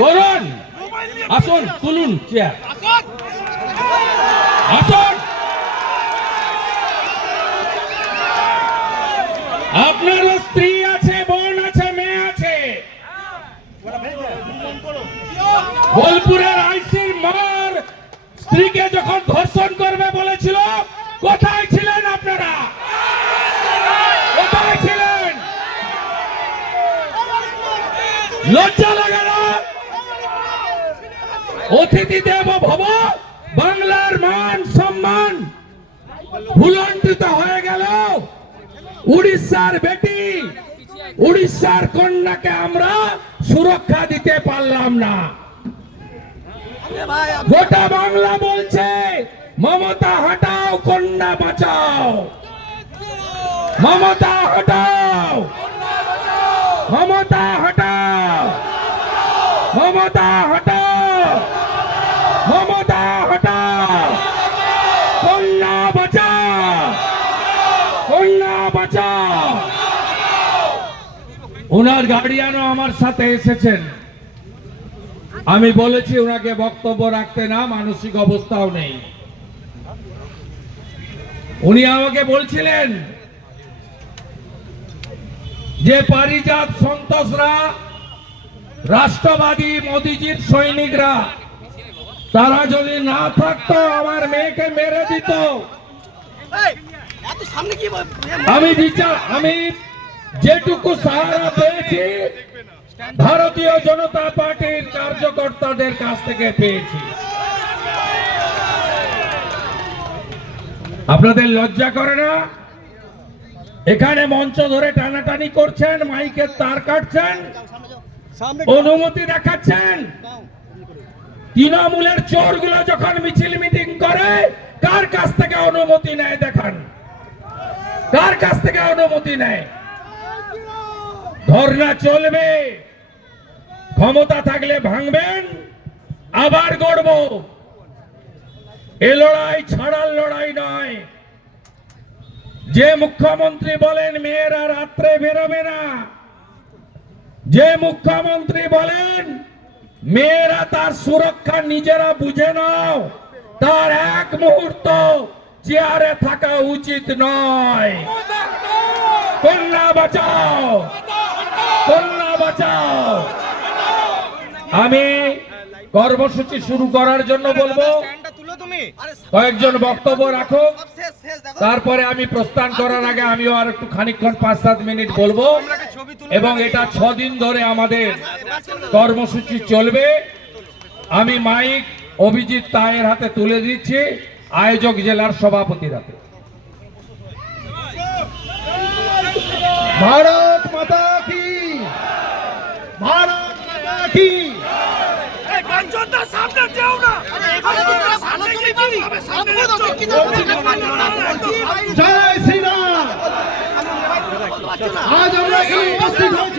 করুন আসুন, তুলুন চেয়ার আসুন। আপনার স্ত্রী আছে, বোন আছে, মেয়ে আছে। বোলপুরের আইসির মার স্ত্রীকে যখন ধর্ষণ করবে বলেছিল, কোথায় ছিলেন আপনারা? কোথায় ছিলেন? লজ্জা অতিথি দেব ভব, বাংলার মান সম্মান ভুলন্টিত হয়ে গেল। উড়িষ্যার বেটি, উড়িষ্যার কন্যাকে আমরা সুরক্ষা দিতে পারলাম না। গোটা বাংলা বলছে, মমতা হটাও, কন্যা বাঁচাও। মমতা হটাও। মমতা হটাও। মমতা হটাও মমতা হটাও কন্যা বাঁচাও কন্যা বাঁচাও ওনার গার্ডিয়ানও আমার সাথে এসেছেন। আমি বলেছি ওনাকে বক্তব্য রাখতে না মানসিক অবস্থাও নেই। উনি আমাকে বলছিলেন যে পারিজাত সন্তোষরা রাষ্ট্রবাদী মোদিজির সৈনিকরা তারা যদি না থাকতো আমার মেয়েকে মেরে দিত। আমি বিচার আমি যেটুকু সাহারা পেয়েছি, ভারতীয় জনতা পার্টির কার্যকর্তাদের কাছ থেকে পেয়েছি। আপনাদের লজ্জা করে না? এখানে মঞ্চ ধরে টানাটানি করছেন মাইকের তার কাটছেন, অনুমতি দেখাচ্ছেন। তৃণমূলের চোরগুলো যখন মিছিল মিটিং করে, কার কাছ থেকে অনুমতি নেয় দেখান? কার কাছ থেকে অনুমতি নেয়? ধর্ণা চলবে। ক্ষমতা থাকলে ভাঙবেন, আবার গড়ব। এ লড়াই ছাড়ার লড়াই নয়। যে মুখ্যমন্ত্রী বলেন, মেয়েরা রাত্রে বেরোবে না। যে মুখ্যমন্ত্রী বলেন, মেয়েরা তার সুরক্ষা নিজেরা বুঝে নাও। তার এক মুহূর্ত চেয়ারে থাকা উচিত নয়। কন্যা বাঁচাও। কন্যা বাঁচাও। আমি কর্মসূচি শুরু করার জন্য বলব কয়েকজন বক্তব্য রাখো। তারপরে আমি প্রস্থান করার আগে আমিও আর একটু খানিকক্ষণ পাঁচ সাত মিনিট বলব। এবং এটা ছ দিন ধরে আমাদের কর্মসূচি চলবে। আমি মাইক অভিজিৎ তায়ের হাতে তুলে দিচ্ছি আয়োজক জেলার সভাপতির হাতে। ভারত মাতা কি ভারত মাতা কি? জয় শ্রীরাম। আজ আমরা এখানে উপস্থিত হয়েছি।